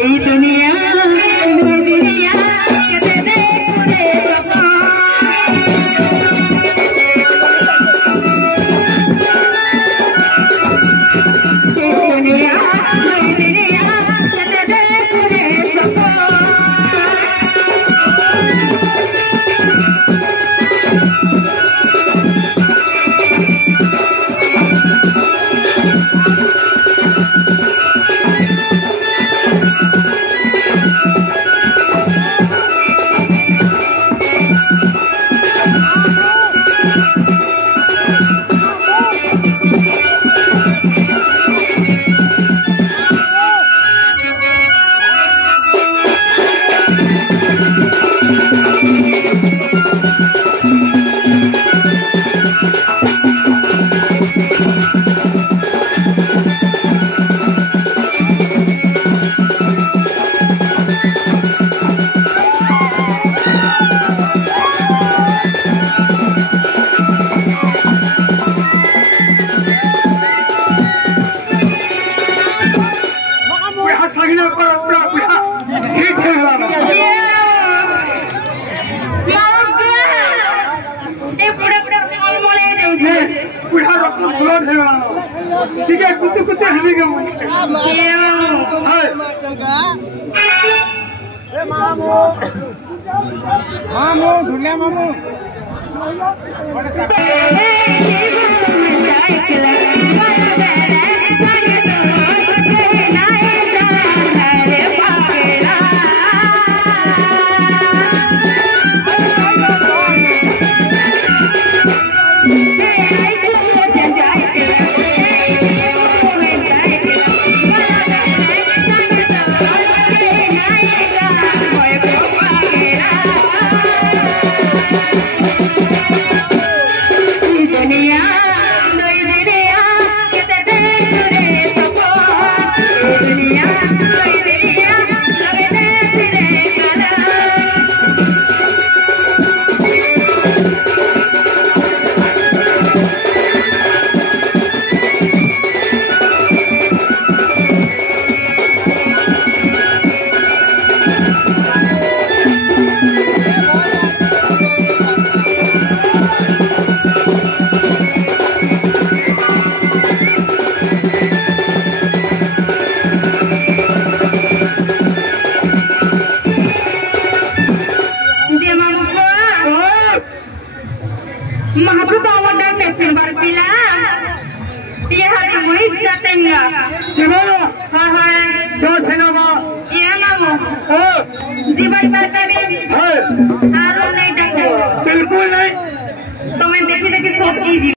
ये दुनिया दुनिया कहते देखो रे सपना दुनिया कहते देखो रे सपना sagina para pura hit hai gala ए पुडे मले देउछे पुरा रकम दुरन hai gala ठीक है कुत्ते कुत्ते हमें के मुझे हाय ए मामू मामू ढूंढे मामू महाप्रभु टेस्टिंग बार पिला ये हाथी मोहित जातेंगा चलो हाँ हाँ जो सेनामा ये मामू जीवन पर कभी है आरोप नहीं डाको बिल्कुल नहीं तो मैं देखी सोच कीजिए।